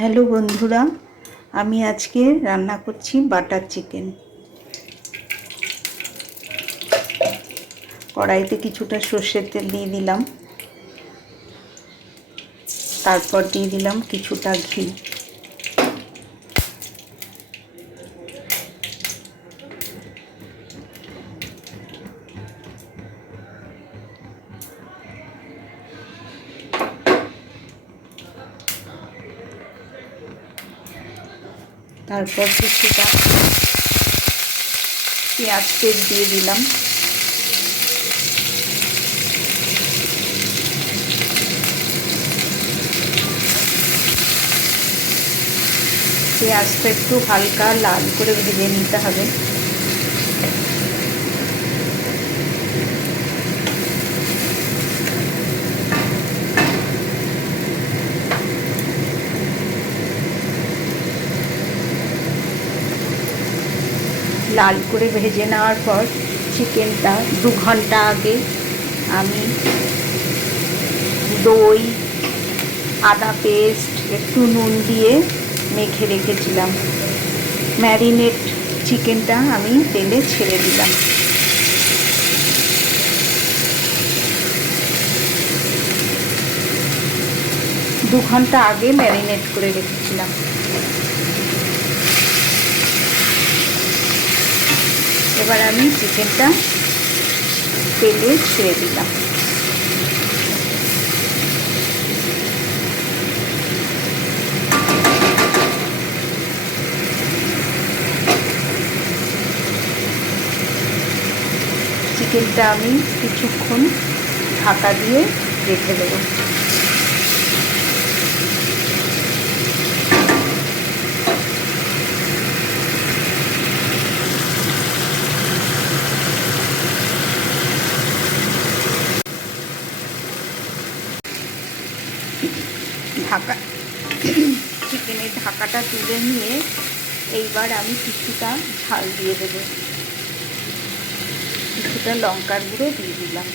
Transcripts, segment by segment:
Hello বন্ধুরা, আমি আজকে রান্না করছি বাটার চিকেন। কড়াইতে কিছুটা সর্ষের তেল দিয়ে দিলাম, তারপর দিয়ে দিলাম কিছুটা ঘি। তারপর কিছুটা পেঁয়াজ পেস্ট দিয়ে দিলাম। পেঁয়াজটা একটু হালকা লাল করে ভেজে নিতে হবে। লাল করে ভেজে নেওয়ার পর চিকেনটা 2 ঘন্টা আগে আমি দই, আদা পেস্ট, একটু নুন দিয়ে মেখে রেখেছিলাম। ম্যারিনেট চিকেনটা আমি তেলে ছেড়ে দিলাম। দু ঘন্টা আগে ম্যারিনেট করে রেখেছিলাম। এবার আমি চিকেনটা তেলে ছেড়ে দিলাম। চিকেনটা আমি কিছুক্ষণ ঢাকা দিয়ে রেখে দেব। ঢাকা চিকেনের ঢাকাটা তুলে নিয়ে এইবার আমি কিছুটা ঝাল দিয়ে দেব। কিছুটা লঙ্কার গুঁড়ো দিয়ে দিলাম।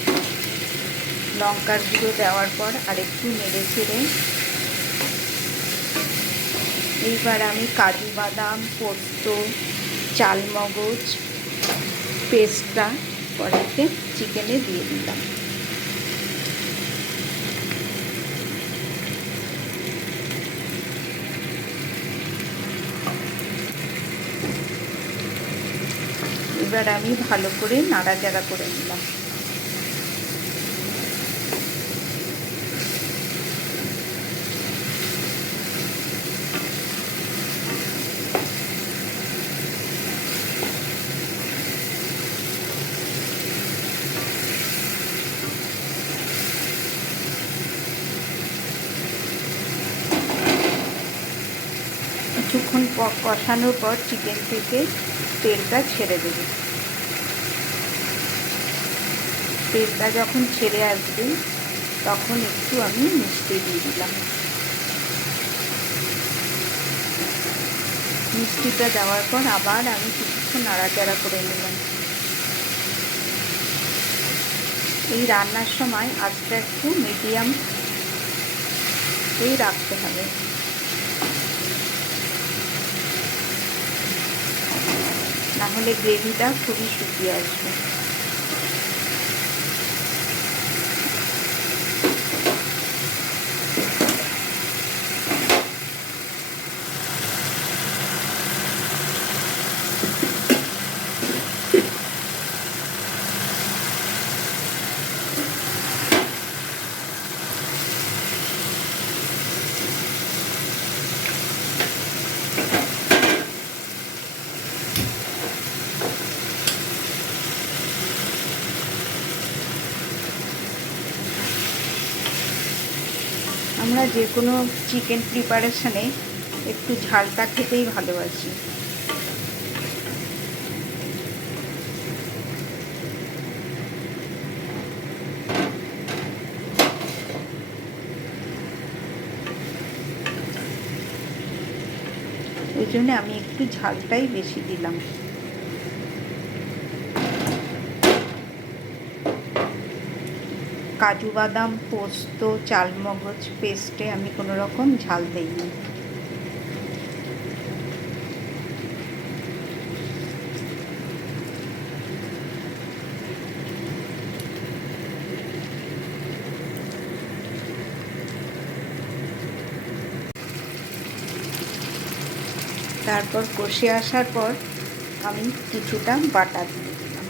লঙ্কার গুঁড়ো দেওয়ার পর আরেকটু নেড়ে চেড়ে এইবার আমি কাজু বাদাম, পোস্ত, চালমগজ পেস্টটা কড়াইতে চিকেনে দিয়ে দিলাম। এবার আমি ভালো করে নাড়াচাড়া করে নিলাম। কিছুক্ষণ কষানোর পর চিকেন থেকে তেলটা ছেড়ে দেব। তেলটা যখন ছেড়ে আসবে তখন একটু আমি মিষ্টি দিয়ে দিলাম। মিষ্টিটা দেওয়ার পর আবার আমি কিছুক্ষণ নাড়াচাড়া করে নিলাম। এই রান্নার সময় আঁচটা একটু মিডিয়ামই রাখতে হবে, নাহলে গ্রেভিটা খুবই শুকিয়ে আসবে। আমরা যে কোনো চিকেন প্রিপারেশনে একটু ঝালটা খেতেই ভালোবাসি। ওই জন্য আমি একটু ঝালটাই বেশি দিলাম। কাজু বাদাম, পোস্ত, চালমগজ পেস্টে আমি কোনো রকম ঝাল দিইনি। তারপর কষে আসার পর আমি কিছুটা বাটা দিয়ে দিলাম।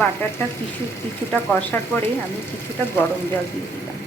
বাটারটা কিছুটা কষার পরে আমি কিছুটা গরম জল দিয়ে দিলাম।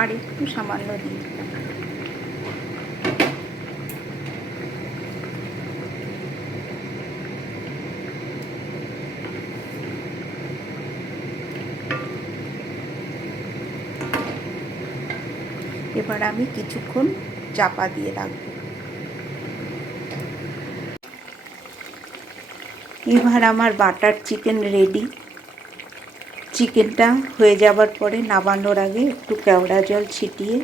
আর একটু সামান্য দিয়ে দিলাম। এবার আমি কিছুক্ষণ চাপা দিয়ে রাখবো। এবার আমার বাটার চিকেন রেডি। চিকেনটা হয়ে যাবার পরে নামানোর আগে একটু কেওড়া জল ছিটিয়ে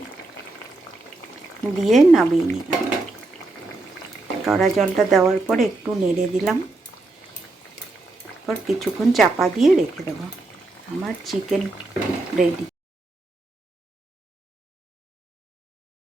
দিয়ে নামিয়ে নিলাম। কেওড়া জলটা দেওয়ার পর একটু নেড়ে দিলাম, তারপর কিছুক্ষণ চাপা দিয়ে রেখে দেবো। আমার চিকেন রেডি।